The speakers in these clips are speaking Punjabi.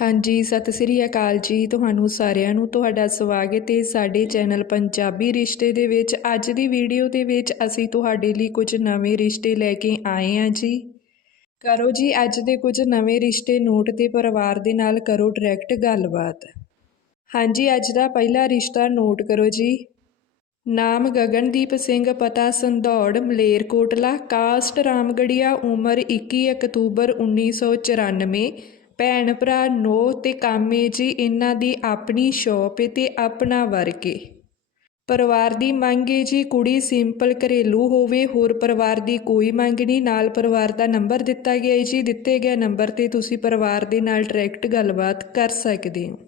ਹਾਂਜੀ, ਸਤਿ ਸ੍ਰੀ ਅਕਾਲ ਜੀ। ਤੁਹਾਨੂੰ ਸਾਰਿਆਂ ਨੂੰ ਤੁਹਾਡਾ ਸਵਾਗਤ ਹੈ ਸਾਡੇ ਚੈਨਲ ਪੰਜਾਬੀ ਰਿਸ਼ਤੇ ਦੇ ਵਿੱਚ। ਅੱਜ ਦੀ ਵੀਡੀਓ ਦੇ ਵਿੱਚ ਅਸੀਂ ਤੁਹਾਡੇ ਲਈ ਕੁਝ ਨਵੇਂ ਰਿਸ਼ਤੇ ਲੈ ਕੇ ਆਏ ਹਾਂ ਜੀ। ਕਰੋ ਜੀ, ਅੱਜ ਦੇ ਕੁਝ ਨਵੇਂ ਰਿਸ਼ਤੇ ਨੋਟ ਤੇ ਪਰਿਵਾਰ ਦੇ ਨਾਲ ਕਰੋ ਡਾਇਰੈਕਟ ਗੱਲਬਾਤ। ਹਾਂਜੀ, ਅੱਜ ਦਾ ਪਹਿਲਾ ਰਿਸ਼ਤਾ ਨੋਟ ਕਰੋ ਜੀ। ਨਾਮ ਗਗਨਦੀਪ ਸਿੰਘ, ਪਤਾ ਸੰਧੌੜ, ਮਲੇਰਕੋਟਲਾ, ਕਾਸਟ ਰਾਮਗੜੀਆ, ਉਮਰ 21 ਅਕਤੂਬਰ 1994 ਭੈਣ ਭਰਾ ਨੋ ਤੇ ਕਾਮੇ ਜੀ ਇਹਨਾਂ ਦੀ ਆਪਣੀ ਸ਼ੌਪ ਏ ਤੇ ਆਪਣਾ ਵਰਗ। ਏ ਪਰਿਵਾਰ ਦੀ ਮੰਗ ਏ ਜੀ ਕੁੜੀ ਸਿੰਪਲ ਘਰੇਲੂ ਹੋਵੇ, ਹੋਰ ਪਰਿਵਾਰ ਦੀ ਕੋਈ ਮੰਗ ਨਹੀਂ। ਨਾਲ ਪਰਿਵਾਰ ਦਾ ਨੰਬਰ ਦਿੱਤਾ ਗਿਆ ਏ ਜੀ। ਦਿੱਤੇ ਗਏ ਨੰਬਰ ਤੇ ਤੁਸੀਂ ਪਰਿਵਾਰ ਦੇ ਨਾਲ ਡਾਇਰੈਕਟ ਗੱਲਬਾਤ ਕਰ ਸਕਦੇ ਹੋ।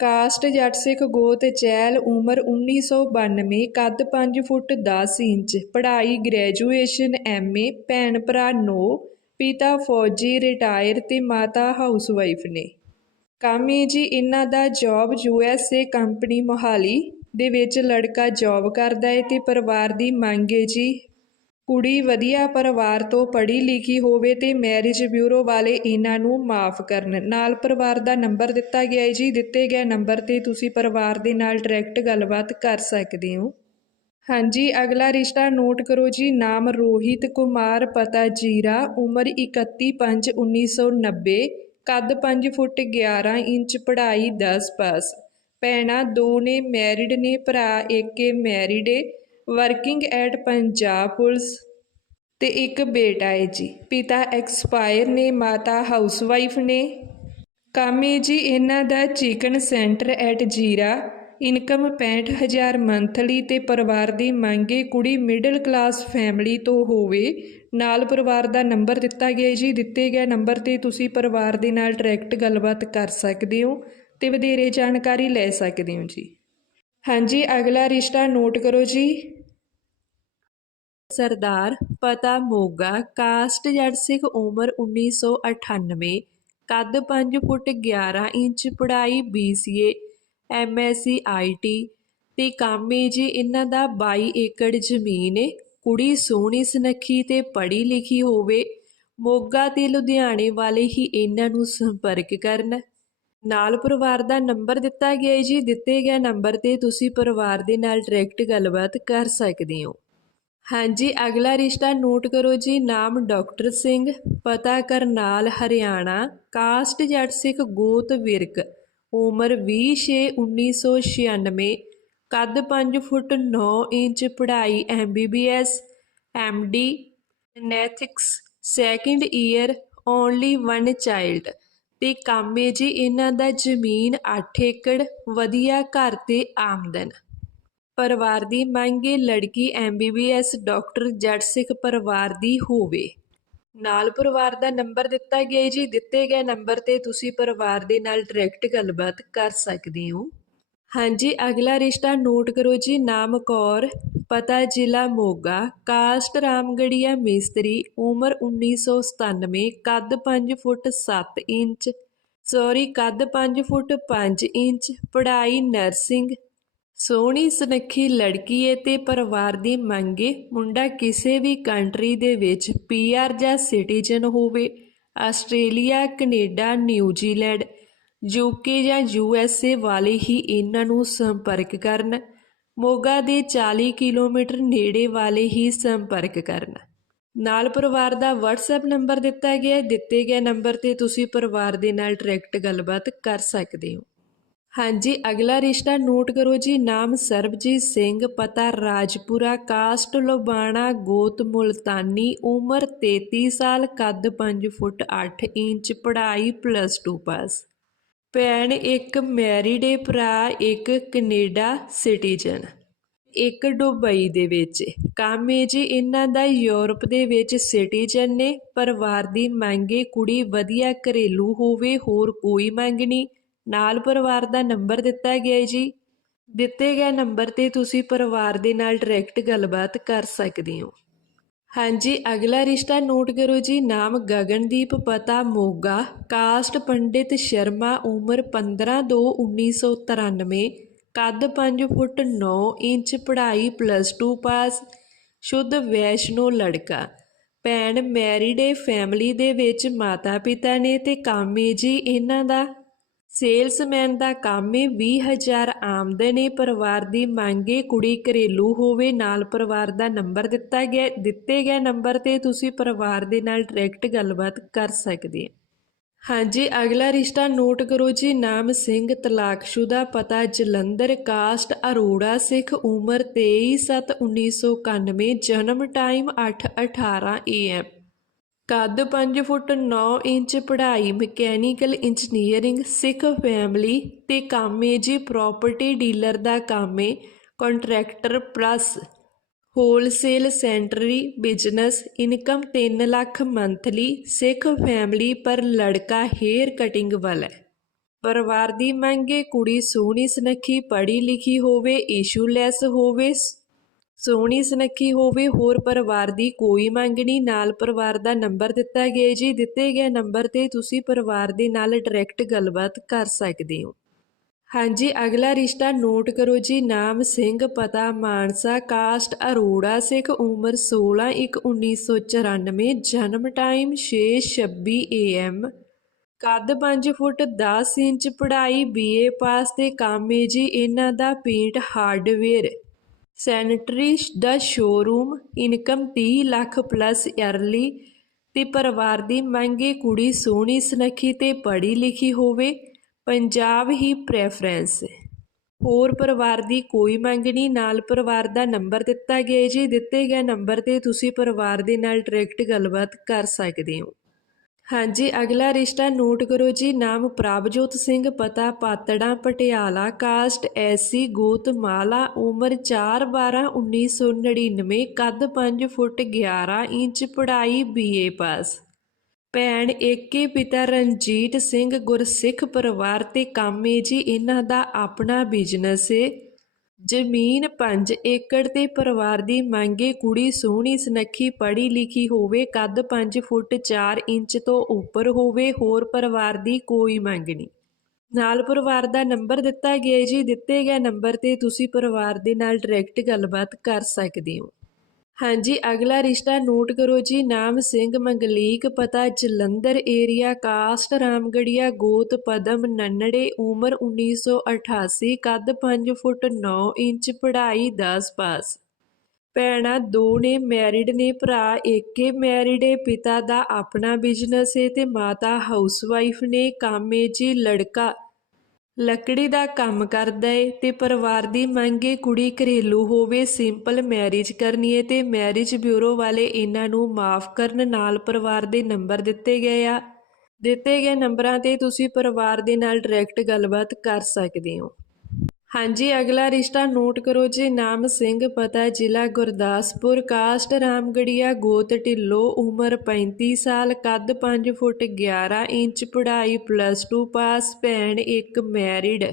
ਕਾਸਟ ਜੱਟ ਸਿੱਖ ਗੋਤ ਚੈਲ ਉਮਰ 1992 ਕੱਦ 5 ਫੁੱਟ 10 ਇੰਚ, ਪੜ੍ਹਾਈ ਗ੍ਰੈਜੂਏਸ਼ਨ ਐਮਏ ਭੈਣ ਭਰਾ 9 ਪਿਤਾ ਫੌਜੀ, ਰਿਟਾਇਰ ਤੇ ਮਾਤਾ ਹਾਊਸਵਾਈਫ ਨੇ। ਕੰਮ ਇਹ ਜੀ ਇਹਨਾਂ ਦਾ ਜੌਬ ਯੂਐਸਏ ਕੰਪਨੀ ਮੋਹਾਲੀ ਦੇ ਵਿੱਚ ਲੜਕਾ ਜੌਬ ਕਰਦਾ ਹੈ ਤੇ ਪਰਿਵਾਰ ਦੀ ਮੰਗ ਹੈ ਜੀ ਕੁੜੀ ਵਧੀਆ ਪਰਿਵਾਰ ਤੋਂ ਪੜ੍ਹੀ ਲਿਖੀ ਹੋਵੇ ਤੇ ਮੈਰਿਜ ਬਿਊਰੋ ਵਾਲੇ ਇਹਨਾਂ ਨੂੰ ਮਾਫ ਕਰਨ। ਨਾਲ ਪਰਿਵਾਰ ਦਾ ਨੰਬਰ ਦਿੱਤਾ ਗਿਆ ਹੈ ਜੀ। ਦਿੱਤੇ ਗਏ ਨੰਬਰ ਤੇ ਤੁਸੀਂ ਪਰਿਵਾਰ ਦੇ ਨਾਲ ਡਾਇਰੈਕਟ ਗੱਲਬਾਤ ਕਰ ਸਕਦੇ ਹੋ। ਹਾਂਜੀ, ਅਗਲਾ ਰਿਸ਼ਤਾ ਨੋਟ ਕਰੋ ਜੀ। ਨਾਮ ਰੋਹਿਤ ਕੁਮਾਰ, ਪਤਾ ਜੀਰਾ, ਉਮਰ 31/5/1990 ਕੱਦ 5 ਫੁੱਟ 11 ਇੰਚ, ਪੜ੍ਹਾਈ 10 ਪਾਸ। ਭੈਣਾਂ ਦੋ ਨੇ ਮੈਰਿਡ ਨੇ, ਭਰਾ ਇੱਕ ਏ ਮੈਰਿਡ ਏ ਵਰਕਿੰਗ ਐਟ ਪੰਜਾਬ ਪੁਲਿਸ ਤੇ ਇੱਕ ਬੇਟਾ ਹੈ ਜੀ। ਪਿਤਾ ਐਕਸਪਾਇਰ ਨੇ, ਮਾਤਾ ਹਾਊਸਵਾਈਫ ਨੇ। ਕੰਮ ਹੈ ਜੀ ਇਹਨਾਂ ਦਾ chicken centre at Zira. Income 65000 monthly ਤੇ ਪਰਿਵਾਰ ਦੀ ਮੰਗੇ ਕੁੜੀ ਮਿਡਲ ਕਲਾਸ ਫੈਮਿਲੀ ਤੋਂ ਹੋਵੇ। ਨਾਲ ਪਰਿਵਾਰ ਦਾ ਨੰਬਰ ਦਿੱਤਾ ਗਿਆ ਜੀ। ਦਿੱਤੇ ਗਏ ਨੰਬਰ ਤੇ ਤੁਸੀਂ ਪਰਿਵਾਰ ਦੇ ਨਾਲ ਡਾਇਰੈਕਟ ਗੱਲਬਾਤ ਕਰ ਸਕਦੇ ਹੋ ਤੇ ਵਧੇਰੇ ਜਾਣਕਾਰੀ ਲੈ ਸਕਦੇ ਹੋ ਜੀ। ਹਾਂਜੀ, ਅਗਲਾ ਰਿਸ਼ਤਾ ਨੋਟ ਕਰੋ ਜੀ। ਸਰਦਾਰ ਪਤਾ ਮੋਗਾ, ਕਾਸਟ ਜੜ ਸਿੱਖ ਉਮਰ 1998 ਕੱਦ 5 ਫੁੱਟ 11 ਇੰਚ, ਪੜ੍ਹਾਈ BCA MSc IT ਤੇ ਕੰਮ ਏ ਜੀ ਇਹਨਾਂ ਦਾ 22 ਏਕੜ ਜ਼ਮੀਨ ਏ ਕੁੜੀ ਸੋਹਣੀ ਸੁਨੱਖੀ ਤੇ ਪੜ੍ਹੀ ਲਿਖੀ ਹੋਵੇ, ਮੋਗਾ ਤੇ ਲੁਧਿਆਣੇ ਵਾਲੇ ਹੀ ਇਹਨਾਂ ਨੂੰ ਸੰਪਰਕ ਕਰਨ। ਨਾਲ ਪਰਿਵਾਰ ਦਾ ਨੰਬਰ ਦਿੱਤਾ ਗਿਆ ਜੀ, ਦਿੱਤੇ ਗਏ ਨੰਬਰ ਤੇ ਤੁਸੀਂ ਪਰਿਵਾਰ ਦੇ ਨਾਲ ਡਾਇਰੈਕਟ ਗੱਲਬਾਤ ਕਰ ਸਕਦੇ ਹੋ। ਹਾਂਜੀ, ਅਗਲਾ ਰਿਸ਼ਤਾ ਨੋਟ ਕਰੋ ਜੀ, ਨਾਮ ਡਾਕਟਰ ਸਿੰਘ, ਪਤਾ ਕਰਨਾਲ, ਹਰਿਆਣਾ, ਕਾਸਟ ਜੱਟ ਸਿੱਖ ਗੋਤ ਵਿਰਕ, ਉਮਰ 20/6/1996 ਕੱਦ 5 ਫੁੱਟ 9 ਇੰਚ, ਪੜ੍ਹਾਈ MBBS MD ਨੈਥਿਕਸ second year, only one child ਤੇ ਕਾਮੇ ਜੀ ਇਹਨਾਂ ਦਾ ਜ਼ਮੀਨ 8 ਏਕੜ, ਵਧੀਆ ਘਰ ਤੇ ਆਮਦਨ। ਪਰਿਵਾਰ ਦੀ ਮੰਗ ਏ ਲੜਕੀ ਐਮਬੀਬੀਐਸ ਡਾਕਟਰ ਜੱਟ ਸਿੱਖ ਪਰਿਵਾਰ ਦੀ ਹੋਵੇ। ਨਾਲ ਪਰਿਵਾਰ ਦਾ ਨੰਬਰ ਦਿੱਤਾ ਗਿਆ ਹੈ ਜੀ। ਦਿੱਤੇ ਗਏ ਨੰਬਰ ਤੇ ਤੁਸੀਂ ਪਰਿਵਾਰ ਦੇ ਨਾਲ ਡਾਇਰੈਕਟ ਗੱਲਬਾਤ ਕਰ ਸਕਦੇ ਹੋ। ਹਾਂਜੀ, ਅਗਲਾ ਰਿਸ਼ਤਾ ਨੋਟ ਕਰੋ ਜੀ। ਨਾਮ ਕੌਰ, ਪਤਾ ਜ਼ਿਲ੍ਹਾ ਮੋਗਾ, ਕਾਸਟ ਰਾਮਗੜੀਆ ਮਿਸਤਰੀ, ਉਮਰ 1997 ਕੱਦ 5 ਫੁੱਟ 7 ਇੰਚ ਸੌਰੀ ਕੱਦ 5 ਫੁੱਟ 5 ਇੰਚ, ਪੜ੍ਹਾਈ ਨਰਸਿੰਗ ਸੋਹਣੀ ਸੁਨੱਖੀ ਲੜਕੀ ਏ ਤੇ ਪਰਿਵਾਰ ਦੀ ਮੰਗੇ ਮੁੰਡਾ ਕਿਸੇ ਵੀ ਕੰਟਰੀ ਦੇ ਵਿੱਚ ਪੀਆਰ ਜਾਂ ਸਿਟੀਜ਼ਨ ਹੋਵੇ। Australia, Canada New Zealand UK ਜਾਂ ਯੂਐਸਏ ਵਾਲੇ ਹੀ ਇਹਨਾਂ ਨੂੰ ਸੰਪਰਕ ਕਰਨ। ਮੋਗਾ ਦੇ 40 ਕਿਲੋਮੀਟਰ ਨੇੜੇ ਵਾਲੇ ਹੀ ਸੰਪਰਕ ਕਰਨ। ਨਾਲ ਪਰਿਵਾਰ ਦਾ WhatsApp ਨੰਬਰ ਦਿੱਤਾ ਗਿਆ ਹੈ ਦਿੱਤੇ ਗਏ ਨੰਬਰ ਤੇ ਤੁਸੀਂ ਪਰਿਵਾਰ ਦੇ ਨਾਲ ਡਾਇਰੈਕਟ ਗੱਲਬਾਤ ਕਰ ਸਕਦੇ ਹੋ। ਹਾਂਜੀ, ਅਗਲਾ ਰਿਸ਼ਤਾ ਨੋਟ ਕਰੋ ਜੀ, ਨਾਮ ਸਰਬਜੀਤ ਸਿੰਘ, ਪਤਾ ਰਾਜਪੁਰਾ, ਕਾਸਟ ਲੋਬਾਣਾ ਗੋਤ ਮੁਲਤਾਨੀ, ਉਮਰ 33 ਸਾਲ, ਕੱਦ 5 ਫੁੱਟ 8 ਇੰਚ, ਪੜ੍ਹਾਈ ਪਲੱਸ 2 ਪਾਸ ਭੈਣ ਇੱਕ ਮੈਰਿਡ ਏ, ਭਰਾ ਇੱਕ ਕੈਨੇਡਾ ਸਿਟੀਜ਼ਨ ਇੱਕ ਦੁਬਈ ਦੇ ਵਿੱਚ। ਕੰਮ ਏ ਜੀ, ਇਹਨਾਂ ਦਾ ਯੂਰਪ ਦੇ ਵਿੱਚ ਸਿਟੀਜ਼ਨ ਨੇ। ਪਰਿਵਾਰ ਦੀ ਮੰਗੇ ਕੁੜੀ ਵਧੀਆ ਘਰੇਲੂ ਹੋਵੇ, ਹੋਰ ਕੋਈ ਮੰਗ ਨਹੀਂ। ਨਾਲ ਪਰਿਵਾਰ ਦਾ ਨੰਬਰ ਦਿੱਤਾ ਗਿਆ ਜੀ। ਦਿੱਤੇ ਗਏ ਨੰਬਰ ਤੇ ਤੁਸੀਂ ਪਰਿਵਾਰ ਦੇ ਨਾਲ ਡਾਇਰੈਕਟ ਗੱਲਬਾਤ ਕਰ ਸਕਦੇ ਹੋ। ਹਾਂਜੀ, ਅਗਲਾ ਰਿਸ਼ਤਾ ਨੋਟ ਕਰੋ ਜੀ। ਨਾਮ ਗਗਨਦੀਪ, ਪਤਾ ਮੋਗਾ, ਕਾਸਟ ਪੰਡਿਤ ਸ਼ਰਮਾ, ਉਮਰ 15 2 1993 ਕੱਦ 5 ਫੁੱਟ 9 ਇੰਚ, ਪੜ੍ਹਾਈ ਪਲੱਸ 2 ਪਾਸ ਸ਼ੁੱਧ ਵੈਸ਼ਨੋ ਲੜਕਾ। ਭੈਣ ਮੈਰਿਡ ਏ ਫੈਮਿਲੀ ਦੇ ਵਿੱਚ ਮਾਤਾ ਪਿਤਾ ਨੇ ਤੇ ਕਾਮੇ ਜੀ, ਇਹਨਾਂ ਦਾ ਸੇਲਸਮੈਨ ਦਾ ਕੰਮ ਏ 20000 ਆਮਦਨ ਏ, ਪਰਿਵਾਰ ਦੀ ਮੰਗ ਏ, ਕੁੜੀ ਘਰੇਲੂ ਹੋਵੇ, ਨਾਲ ਪਰਿਵਾਰ ਦਾ ਨੰਬਰ ਦਿੱਤਾ ਗਿਆ ਦਿੱਤੇ ਗਏ ਨੰਬਰ ਤੇ ਤੁਸੀਂ ਪਰਿਵਾਰ ਦੇ ਨਾਲ ਡਾਇਰੈਕਟ ਗੱਲਬਾਤ ਕਰ ਸਕਦੇ ਹੋ ਹਾਂਜੀ, ਅਗਲਾ ਰਿਸ਼ਤਾ ਨੋਟ ਕਰੋ ਜੀ। ਨਾਮ ਸਿੰਘ, ਤਲਾਕਸ਼ੁਦਾ, ਪਤਾ ਜਲੰਧਰ, ਕਾਸਟ ਅਰੋੜਾ, ਸਿੱਖ ਉਮਰ 23/7/1991 ਜਨਮ ਟਾਈਮ 8:18 AM ਕੱਦ 5 ਫੁੱਟ 9 ਇੰਚ, ਪੜ੍ਹਾਈ ਮਕੈਨੀਕਲ ਇੰਜੀਨੀਅਰਿੰਗ, ਸਿੱਖ ਫੈਮਿਲੀ ਤੇ ਕੰਮ ਜੀ ਪ੍ਰਾਪਰਟੀ ਡੀਲਰ ਦਾ ਕੰਮ ਏ contractor plus wholesale sanitary business income 3 lakh monthly Sikh family ਪਰ ਲੜਕਾ ਹੇਅਰ ਕਟਿੰਗ ਵਾਲਾ ਪਰਿਵਾਰ ਦੀ ਮੰਗੇ ਕੁੜੀ ਸੋਹਣੀ ਸੁਨੱਖੀ, ਪੜ੍ਹੀ ਲਿਖੀ ਹੋਵੇ ਇਸ਼ੂਲੈਸ ਹੋਵੇ ਸੋਹਣੀ ਸੁਨੱਖੀ ਹੋਵੇ, ਹੋਰ ਪਰਿਵਾਰ ਦੀ ਕੋਈ ਮੰਗ ਨਹੀਂ। ਨਾਲ ਪਰਿਵਾਰ ਦਾ ਨੰਬਰ ਦਿੱਤਾ ਗਿਆ ਜੀ। ਦਿੱਤੇ ਗਏ ਨੰਬਰ ਤੇ ਤੁਸੀਂ ਪਰਿਵਾਰ ਦੇ ਨਾਲ ਡਾਇਰੈਕਟ ਗੱਲਬਾਤ ਕਰ ਸਕਦੇ ਹੋ। ਹਾਂਜੀ, ਅਗਲਾ ਰਿਸ਼ਤਾ ਨੋਟ ਕਰੋ ਜੀ। ਨਾਮ ਸਿੰਘ, ਪਤਾ ਮਾਨਸਾ, ਕਾਸਟ ਅਰੋੜਾ, ਸਿੱਖ ਉਮਰ 16 1 1994 ਜਨਮ ਟਾਈਮ 6:26 AM ਕੱਦ 5 ਫੁੱਟ 10 ਇੰਚ, ਪੜ੍ਹਾਈ BA ਪਾਸ ਤੇ ਕੰਮ ਏ ਜੀ। ਇਹਨਾਂ ਦਾ ਪੇਂਟ ਹਾਰਡਵੇਅਰ ਸੈਨੇਟਰੀ ਦਾ showroom income 30 lakh plus yearly ਤੇ ਪਰਿਵਾਰ ਦੀ ਮੰਗੇ ਕੁੜੀ, ਸੋਹਣੀ ਸੁਨੱਖੀ ਤੇ ਪੜ੍ਹੀ ਲਿਖੀ ਹੋਵੇ, ਪੰਜਾਬ ਹੀ ਪ੍ਰੈਫਰੈਂਸ ਹੋਰ ਪਰਿਵਾਰ ਦੀ ਕੋਈ ਮੰਗ ਨਹੀਂ, ਨਾਲ ਪਰਿਵਾਰ ਦਾ ਨੰਬਰ ਦਿੱਤਾ ਗਿਆ ਜੀ ਦਿੱਤੇ ਗਏ ਨੰਬਰ ਤੇ ਤੁਸੀਂ ਪਰਿਵਾਰ ਦੇ ਨਾਲ ਡਾਇਰੈਕਟ ਗੱਲਬਾਤ ਕਰ ਸਕਦੇ ਹੋ। ਹਾਂਜੀ, ਅਗਲਾ ਰਿਸ਼ਤਾ ਨੋਟ ਕਰੋ ਜੀ। ਨਾਮ ਪ੍ਰਭਜੋਤ ਸਿੰਘ, ਪਤਾ ਪਾਤੜਾ, ਪਟਿਆਲਾ। ਕਾਸਟ ਐਸੀ ਗੋਤਮਾਲਾ, ਉਮਰ 4 12 1999 ਕੱਦ 5 ਫੁੱਟ 11 ਇੰਚ, ਪੜ੍ਹਾਈ ਬੀਏ ਪਾਸ। ਭੈਣ ਏਕੇ, ਪਿਤਾ ਰਣਜੀਤ ਸਿੰਘ, ਗੁਰਸਿੱਖ ਪਰਿਵਾਰ ਤੇ ਕਾਮੇ ਜੀ। ਇਹਨਾਂ ਦਾ ਆਪਣਾ ਬਿਜ਼ਨਸ ਏ। ਜ਼ਮੀਨ 5 ਏਕੜ ਤੇ ਪਰਿਵਾਰ ਦੀ ਮੰਗੇ ਕੁੜੀ ਸੋਹਣੀ, ਸੁਨੱਖੀ ਪੜ੍ਹੀ ਲਿਖੀ ਹੋਵੇ, ਕੱਦ 5 ਫੁੱਟ 4 ਇੰਚ ਤੋਂ ਉੱਪਰ ਹੋਵੇ, ਹੋਰ ਪਰਿਵਾਰ ਦੀ ਕੋਈ ਮੰਗ ਨਹੀਂ। ਨਾਲ ਪਰਿਵਾਰ ਦਾ ਨੰਬਰ ਦਿੱਤਾ ਗਿਆ ਜੀ, ਦਿੱਤੇ ਗਏ ਨੰਬਰ ਤੇ ਤੁਸੀਂ ਪਰਿਵਾਰ ਦੇ ਨਾਲ ਡਾਇਰੈਕਟ ਗੱਲਬਾਤ ਕਰ ਸਕਦੇ ਹੋ। ਹਾਂਜੀ, ਅਗਲਾ ਰਿਸ਼ਤਾ ਨੋਟ ਕਰੋ ਜੀ। ਨਾਮ ਸਿੰਘ ਮੰਗਲੀਕ, ਪਤਾ ਜਲੰਧਰ ਏਰੀਆ ਕਾਸਟ ਰਾਮਗੜੀਆ, ਗੋਤ ਪਦਮ, ਨੰਨੜੇ, ਉਮਰ 1988 ਕੱਦ 5 ਫੁੱਟ 9 ਇੰਚ, ਪੜ੍ਹਾਈ 10 ਪਾਸ। ਭੈਣਾਂ ਦੋ ਨੇ ਮੈਰਿਡ ਨੇ, ਭਰਾ ਏਕੇ ਮੈਰਿਡ ਏ, ਪਿਤਾ ਦਾ ਆਪਣਾ ਬਿਜ਼ਨਸ ਏ ਤੇ ਮਾਤਾ ਹਾਊਸਵਾਈਫ ਨੇ, ਕਾਮੇ ਜੀ, ਲੜਕਾ। ਲੱਕੜੀ ਦਾ ਕੰਮ ਕਰਦਾ ਏ ਤੇ ਪਰਿਵਾਰ ਦੀ ਮੰਗੇ ਕੁੜੀ ਘਰੇਲੂ ਹੋਵੇ ਸਿੰਪਲ ਮੈਰਿਜ ਕਰਨੀ ਏ ਤੇ ਮੈਰਿਜ ਬਿਊਰੋ ਵਾਲੇ ਇਹਨਾਂ ਨੂੰ ਮਾਫ ਕਰਨ ਨਾਲ ਪਰਿਵਾਰ ਦੇ ਨੰਬਰ ਦਿੱਤੇ ਗਏ ਆ। ਦਿੱਤੇ ਗਏ ਨੰਬਰਾਂ ਤੇ ਤੁਸੀਂ ਪਰਿਵਾਰ ਦੇ ਨਾਲ ਡਾਇਰੈਕਟ ਗੱਲਬਾਤ ਕਰ ਸਕਦੇ ਹੋ। ਹਾਂਜੀ, ਅਗਲਾ ਰਿਸ਼ਤਾ ਨੋਟ ਕਰੋ ਜੀ। ਨਾਮ ਸਿੰਘ, ਪਤਾ ਜ਼ਿਲ੍ਹਾ ਗੁਰਦਾਸਪੁਰ। ਕਾਸਟ ਰਾਮਗੜੀਆ, ਗੋਤ ਢਿੱਲੋ, ਉਮਰ 35 ਸਾਲ, ਕੱਦ 5 ਫੁੱਟ 11 ਇੰਚ, ਪੜ੍ਹਾਈ ਪਲੱਸ 2 ਪਾਸ ਭੈਣ ਇੱਕ ਮੈਰਿਡ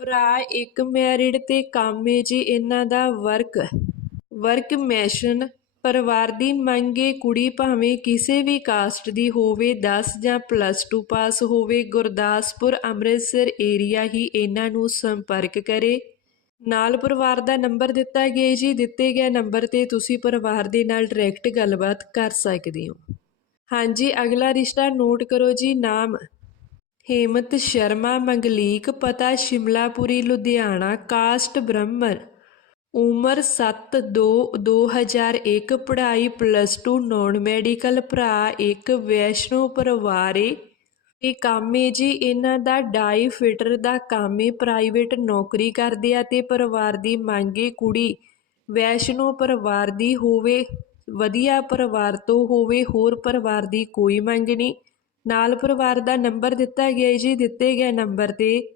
ਭਰਾ ਇੱਕ ਮੈਰਿਡ ਤੇ ਕਾਮੇ ਜੀ, ਇਹਨਾਂ ਦਾ ਵਰਕ ਵਰਕ ਮੈਸ਼ਨ ਪਰਿਵਾਰ ਦੀ ਮੰਗੇ ਕੁੜੀ ਭਾਵੇਂ ਕਿਸੇ ਵੀ ਕਾਸਟ ਦੀ ਹੋਵੇ 10 ਜਾਂ ਪਲੱਸ 2 ਪਾਸ ਹੋਵੇ, ਗੁਰਦਾਸਪੁਰ, ਅੰਮ੍ਰਿਤਸਰ ਏਰੀਆ ਹੀ ਇਹਨਾਂ ਨੂੰ ਸੰਪਰਕ ਕਰੇ। ਨਾਲ ਪਰਿਵਾਰ ਦਾ ਨੰਬਰ ਦਿੱਤਾ ਗਿਆ ਜੀ। ਦਿੱਤੇ ਗਏ ਨੰਬਰ ਤੇ ਤੁਸੀਂ ਪਰਿਵਾਰ ਦੇ ਨਾਲ ਡਾਇਰੈਕਟ ਗੱਲਬਾਤ ਕਰ ਸਕਦੇ ਹੋ। ਹਾਂਜੀ, ਅਗਲਾ ਰਿਸ਼ਤਾ ਨੋਟ ਕਰੋ ਜੀ। ਨਾਮ ਹੇਮਤ ਸ਼ਰਮਾ, ਮੰਗਲੀਕ ਪਤਾ, ਸ਼ਿਮਲਾਪੁਰੀ, ਲੁਧਿਆਣਾ ਕਾਸਟ ਬ੍ਰਾਹਮਣ ਉਮਰ 7 2 2001 ਪੜ੍ਹਾਈ ਪਲੱਸ ਟੂ ਨੋਨ ਮੈਡੀਕਲ ਭਰਾ, ਇੱਕ ਵੈਸ਼ਨੋ ਪਰਿਵਾਰੇ। ਇਹ ਕੰਮ ਏ ਜੀ, ਇਹਨਾਂ ਦਾ ਡਾਈ ਫਿਟਰ ਦਾ ਕੰਮ ਏ ਪ੍ਰਾਈਵੇਟ ਨੌਕਰੀ ਕਰਦੇ ਆ ਤੇ ਪਰਿਵਾਰ ਦੀ ਮੰਗੇ ਕੁੜੀ ਵੈਸ਼ਨੋ ਪਰਿਵਾਰ ਦੀ ਹੋਵੇ, ਵਧੀਆ ਪਰਿਵਾਰ ਤੋਂ ਹੋਵੇ, ਹੋਰ ਪਰਿਵਾਰ ਦੀ ਕੋਈ ਮੰਗ ਨਹੀਂ। ਨਾਲ ਪਰਿਵਾਰ ਦਾ ਨੰਬਰ ਦਿੱਤਾ ਗਿਆ ਜੀ, ਦਿੱਤੇ ਗਏ ਨੰਬਰ ਤੇ